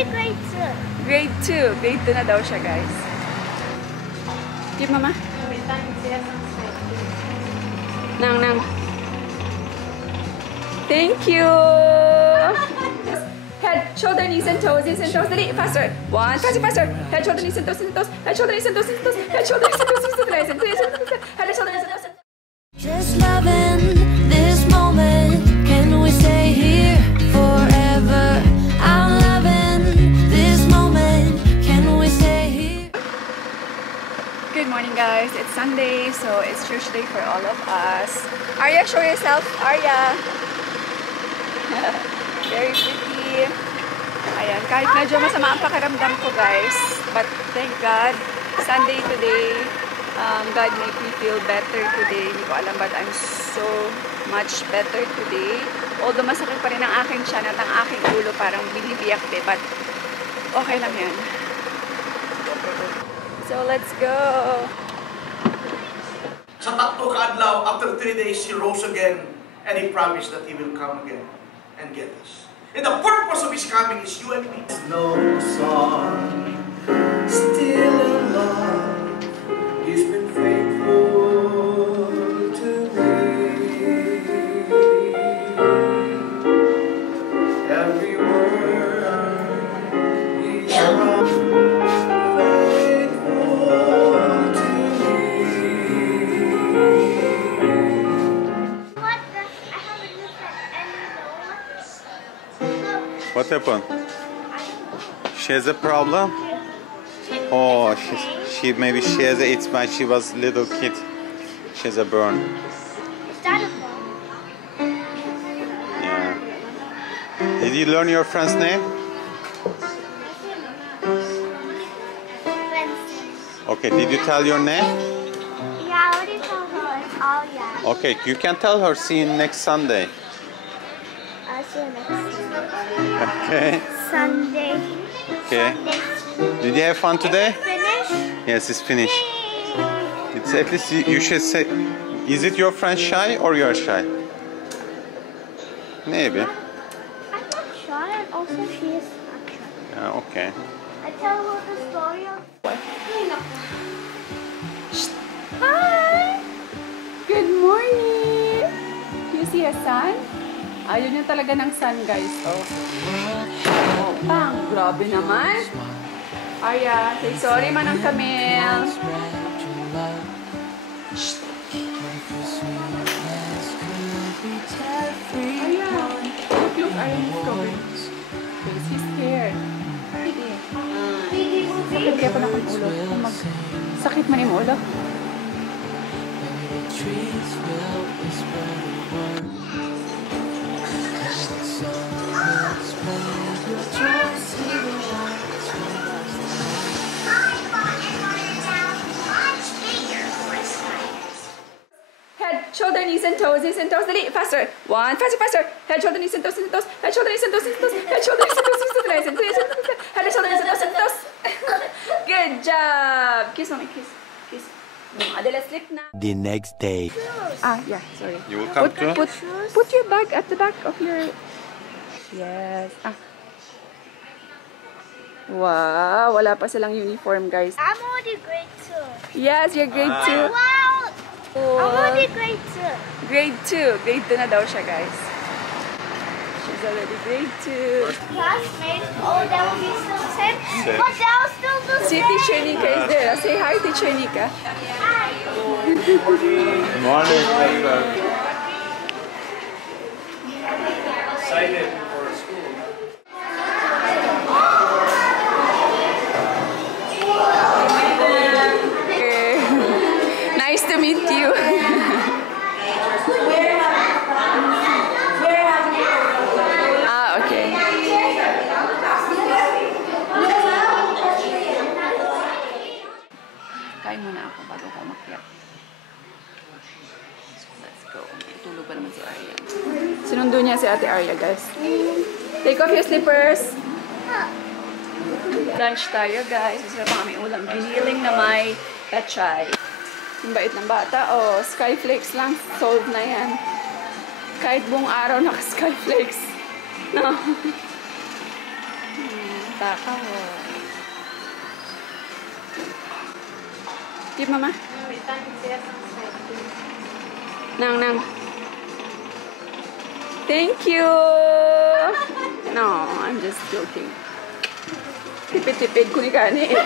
already grade 2. Grade 2. Grade 2 na daw siya, guys. Give, mama. Nang. Thank you. Head, shoulder, knees, and toes. Dali, faster. One, faster. Head, shoulder, knees, and toes. Head, shoulder, knees, and toes. Head, shoulder, knees, and toes. Head, shoulder, knees, and toes. Head, shoulder, knees, and toes. Just loving this moment. Can we stay here forever? I'm loving this moment. Can we stay here? Good morning, guys. It's Sunday, so it's church day for all of us. Arya, show yourself. Arya. Very pretty. Ayan, kahit medyo masama ang pakiramdam ko, guys. But thank God, Sunday today. God made me feel better today. Hindi ko alam, but I'm so much better today. Although masakit pa rin ang aking tiyan at ang aking ulo, parang binibiyak din. But okay lang yan. So let's go! Sa tatlo kaadlaw, after 3 days, he rose again and he promised that he will come again and get us. And the purpose of his coming is you and me. No song, still in love. He's been faithful to me. Every word he's faithful to me. What the? I haven't looked at any notes. What happened? She has a problem? Oh, maybe she has it's when she was little kid. She has a burn. Is that a ball? Yeah. Did you learn your friend's name? Wednesday. Okay, did you tell your name? Yeah, I already told her. It's all yeah. Okay, you can tell her. See you next Sunday. I'll see you next Okay. Sunday. Okay. Did you have fun today? Finish? Yes, it's finished. It's at least you should say. Is it your friend shy or you're shy? Maybe. I'm not shy, and also she is not shy. Yeah, okay. I tell her the story of. Hi! Good morning! You see a sun? Ayun yung talaga ng sun, guys. Oh, bang! Grabe naman! Arya, say sorry man ang Camille. Shh! Arya! Look, Arya is going. Because he's scared. Sakit kaya pala kang ulo. Sakit man yung ulo. Head, shoulder, knees, and toes. Dali, faster. One, faster. Head, shoulder, knees, and toes. Head, shoulder, knees, and toes. Head, shoulder, knees, and toes. Head, shoulder, knees, and toes. Good job. Kiss, mommy, kiss. Adela, slip na. The next day. Yeah, sorry. You will come too? Put your bag at the back of your... Yes. Wow, wala pa silang uniform, guys. I'm already grade 2. Yes, you're grade 2. Wow! Oh. I'm already grade 2. Grade 2. Grade 2 na daw siya, guys. She's already grade 2. Classmates, oh, that will be still the same. But that will still the Si same. Teacher Nika is there. Say hi, Teacher Nika. Hi. Morning. Excited for school. Nice to meet you. Okay. Kain muna ako bago ako umakyat. Let's go. Tulog pa naman si Arya. Sinundo niya si Ate Arya, guys. Take off your slippers. Lunch tayo, guys. Masarap pa kami ulam. Giniling na may pechay. Yung bait ng bata. Oh, Skyflakes lang. Solve na yan. Kahit buong araw naka-Skyflakes. No. Takaw. Di mama? Nang. Thank you! No, I'm just joking. Tipid-tipid ko ni Kani.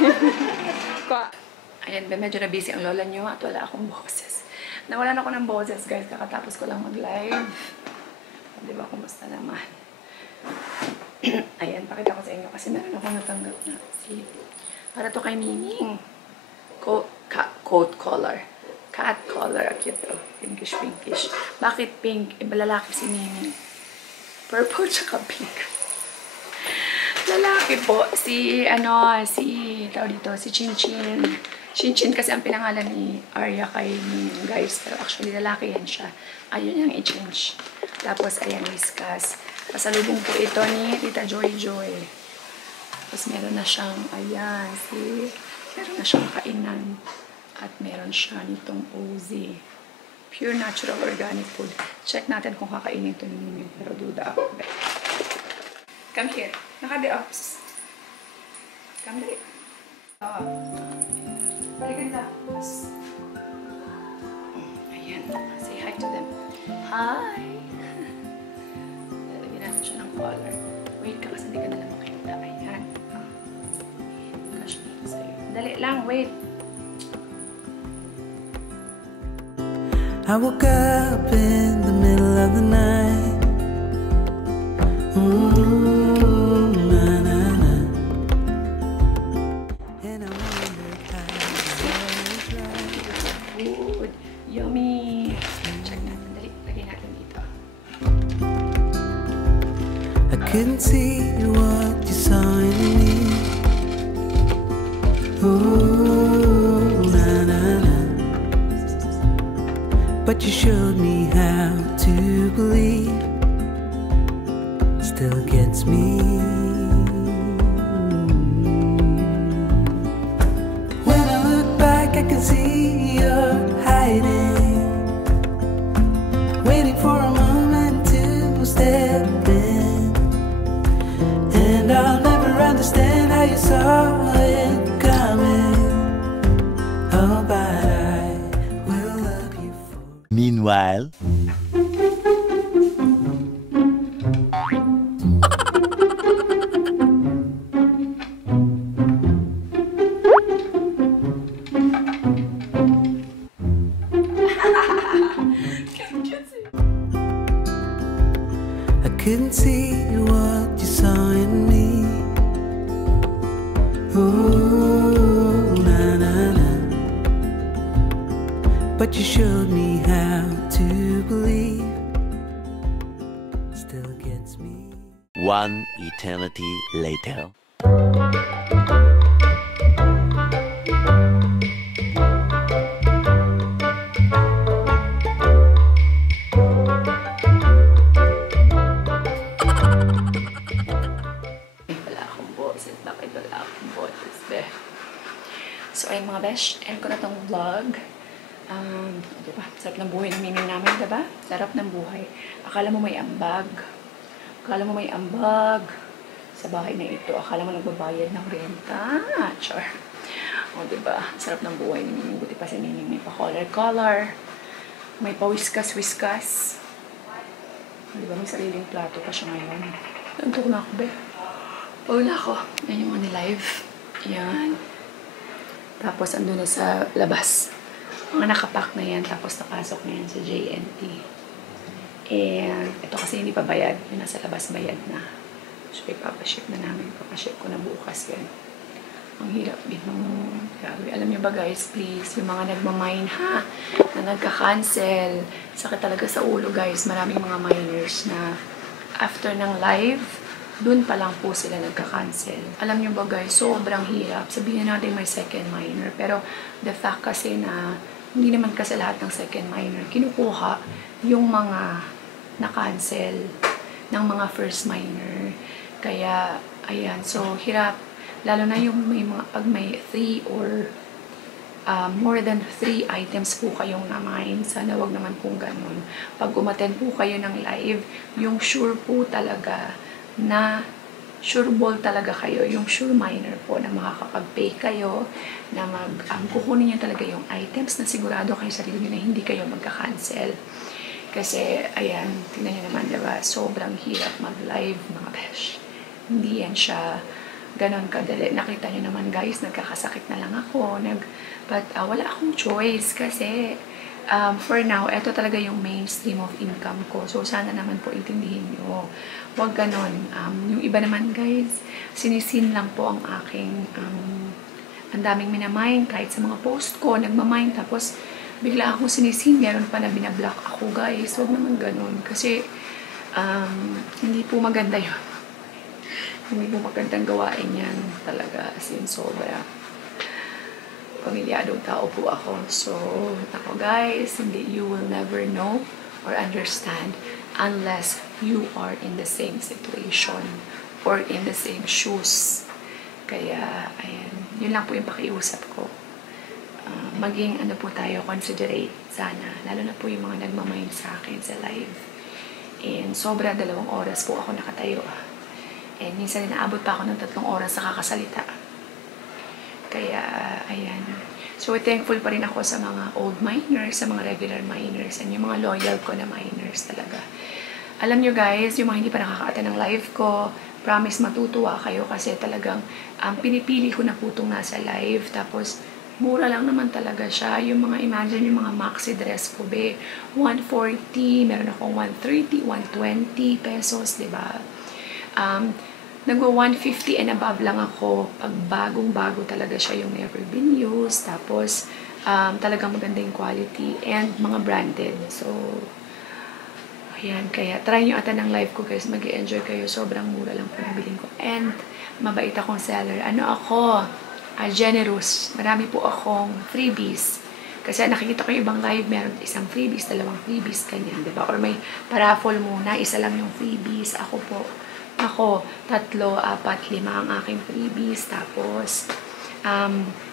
Ayan, medyo na busy ang lola nyo at wala akong boses. Nawalan ako ng boses, guys. Kakatapos ko lang mag-live. Diba, kumusta naman? Ayan, pakita ko sa inyo kasi meron ako natanggap na. See? Para to kay Miming. Coat collar. Cat collar. Cute to. Pinkish. Bakit pink? Iba lalaki si Miming. Purple tsaka pink. Lalaki po. Si Chinchin. Chinchin kasi ang pinangalan ni Arya kay Miming, guys. Pero actually, lalaki yan siya. Ayun yung i-change. Tapos, ayan, whiskas. Pasalubong po ito ni Tita Joy. Tapos, meron na siyang, ayan, meron na siyang kainan. At meron siya nitong OZ. Pure natural organic food. Check natin kung kakainin ito ni Miming. Pero duda ako. Come here. Naka-de-ups. Come here. Halika. Ayan. Say hi to them. Hi! Lalagyan natin siya ng collar. Wait ka kasi hindi ka nila makita. Ayan. Cash dito sa'yo. Dali lang, wait. I woke up in the middle of the night. Na. And I wondered how it was right. Food. Yummy. Check natin. Dali. Lagay natin dito. I couldn't see what you saw in me. Ooh, na. But you showed me how to believe. Still gets me. When I look back, I can see you're hiding, waiting for a moment to step in. And I'll never understand how you saw it coming. Oh, but I will love you for. Meanwhile, I couldn't see what you saw in me. Ooh, na. But you showed me how to believe. Still gets me. one eternity later. Wala akong boses. Bakit wala akong boses, be? So, ayun mga besh, end ko na tong vlog. Diba? Sarap ng buhay ng Miming namin, diba? Sarap ng buhay. Akala mo may ambag. Sa bahay na ito. Akala mo nagbabayad ng renta. Char. O, diba? Sarap ng buhay ni Miming. Buti pa si Miming may pa-collar. May pa-whiskas. Diba? May sariling plato pa siya ngayon. Nantok na ako, be. Paula ako. Yan yung mga live. Yan. Tapos, andun na sa labas. Mga nakapack na yan. Tapos, nakasok na yan sa JNT. And, ito kasi hindi pa bayad. Yung nasa labas bayad na. So, ipapaship na namin. Ipapaship ko na bukas yan. Ang hirap din ng grabe. Alam niyo ba guys, please, yung mga nagmamine ha, na nagka-cancel. Sakit talaga sa ulo guys. Maraming mga miners na after ng live, dun pa lang po sila nagka-cancel. Alam niyo ba guys, sobrang hirap. Sabihin natin may second miner. Pero the fact kasi na hindi naman kasi lahat ng second miner kinukuha yung mga na-cancel ng mga first miner. Kaya, ayan. So, hirap. Lalo na yung may mga, pag may 3 or more than 3 items po kayong na-mine. Sana wag naman pong ganun. Pag umattend po kayo ng live, yung sure po talaga na sureball talaga kayo, yung sure miner po na makakapag-pay kayo, na kukunin nyo talaga yung items na sigurado kayo sarili nyo na hindi kayo magka-cancel. Kasi, ayan, tingnan nyo naman, diba? Sobrang hirap mag-live, mga besh. Hindi yan siya ganon kadali. Nakita nyo naman, guys, nagkakasakit na lang ako. But wala akong choice kasi for now, ito talaga yung mainstream of income ko. So, sana naman po intindihin nyo. Huwag ganon. Yung iba naman, guys, sinisin lang po ang aking ang daming minamind kahit sa mga post ko, nagmamind, tapos bigla akong sinisin, meron pa na binablock ako, guys. Huwag naman ganon. Kasi, hindi po maganda yun. Hindi po magandang gawain yan talaga. As in, sobra. Pamilyadong tao po ako. So, ako guys, you will never know or understand unless you are in the same situation or in the same shoes. Kaya, ayan. Yun lang po yung pakiusap ko. Maging ano po tayo, considerate sana. Lalo na po yung mga nagmamind sa akin sa live. And sobra 2 oras po ako nakatayo. And minsan inaabot pa ako ng 3 oras sa kakasalita. Kaya, ayan. So, thankful pa rin ako sa mga old miners, sa mga regular miners, and yung mga loyal ko na miners talaga. Alam nyo guys, yung mga hindi pa nakaka-attend ng live ko, promise matutuwa kayo kasi talagang pinipili ko na po itong nasa live. Tapos, mura lang naman talaga siya. Yung mga, imagine yung mga maxi dress ko, be, 140, meron akong 130, 120 pesos, diba? Nagwa-150 and above lang ako pag bagong-bago talaga siya yung never been used. Tapos, talagang maganda yung quality and mga branded. So, ayan. Kaya, try nyo ata ng live ko guys. Mag-i-enjoy kayo. Sobrang mura lang po nabiling ko. And, mabait akong seller. Ano ako? Generous. Marami po akong freebies. Kasi nakikita ko yung ibang live, meron isang freebies, 2 freebies, kanyan, diba? Or may paraffle muna, 1 lang yung freebies. Ako po, 3, 4, 5 ang aking freebies. Tapos,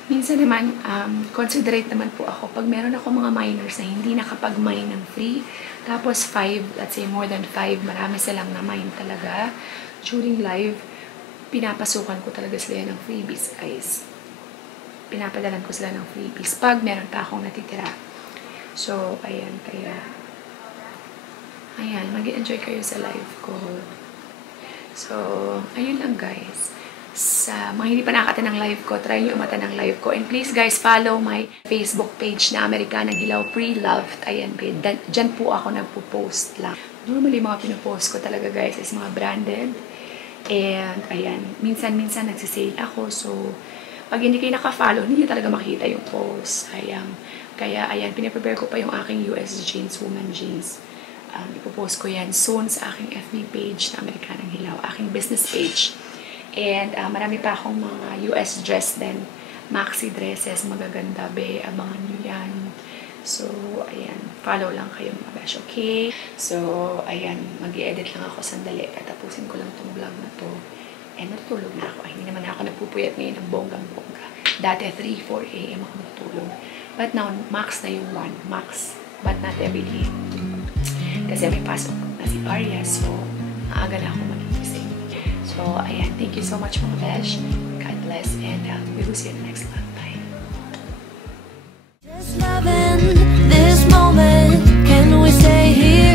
minsan naman, considerate naman po ako. Pag meron ako mga miners na hindi nakapag-mine ng free, tapos 5, let's say more than 5, marami silang na-mine talaga. During live, pinapasukan ko talaga sila ng freebies, guys. Pinapadalan ko sila ng freebies pag meron pa akong natitira. So, ayan, kaya, ayan, mag-enjoy kayo sa live ko. So, ayun lang guys. Sa mga hindi pa nakakita ng live ko, try nyo umata ng live ko. And please guys, follow my Facebook page na Amerikanang Hilaw Pre-Loved. Ayan, dyan po ako nagpo-post lang. Normally, mga pinopost ko talaga guys is mga branded. And, ayan, minsan-minsan nagsisale ako. So, pag hindi kayo naka-follow, hindi nyo talaga makita yung post. Ayan. Kaya, ayan, pinaprepare ko pa yung aking US jeans, woman jeans. Ipopost ko yan soon sa aking FB page na Amerikanang Hilaw, aking business page. And marami pa akong mga US dress din, maxi dresses, magaganda, be, abangan nyo yan. So, ayan, follow lang kayo mga besh, okay? So, ayan, mag-i-edit lang ako sandali, tatapusin ko lang itong vlog na to. And natutulog na ako. Ay, hindi naman ako nagpupuyat ngayon ng bonggang-bongga. Dati 3, 4 a.m. ako natutulog. But now, max na yung 1, max. But not every day. Kasi may pasok na si Arya, so maaga na ako magigising. So, ayan. Thank you so much mga besh. God bless. And we will see you in the next one. Bye. Just loving this moment. Can we stay here?